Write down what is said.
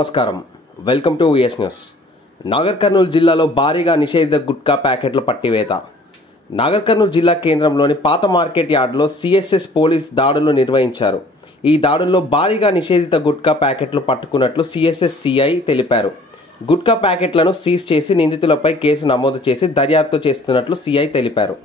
నమస్కారం, welcome to VS news. Nagar Kurnool జిల్లాలో భారీగా నిషేధిత గుట్కా ప్యాకెట్ల పట్టివేత. నాగర్ కర్నూలు జిల్లా కేంద్రంలోని పాత మార్కెట్ యార్డ్లో సిఎస్ఎస్ పోలీస్ దాడులు నిర్వహించారు. ఈ దాడుల్లో భారీగా నిషేధిత గుట్కా ప్యాకెట్లు పట్టుకున్నట్లు సిఎస్ఎస్ సిఐ తెలిపారు. గుట్కా ప్యాకెట్లను సీజ్ చేసి నిందితులపై కేసు నమోదు చేసి దర్యాప్తు చేస్తున్నట్లు సిఐ తెలిపారు.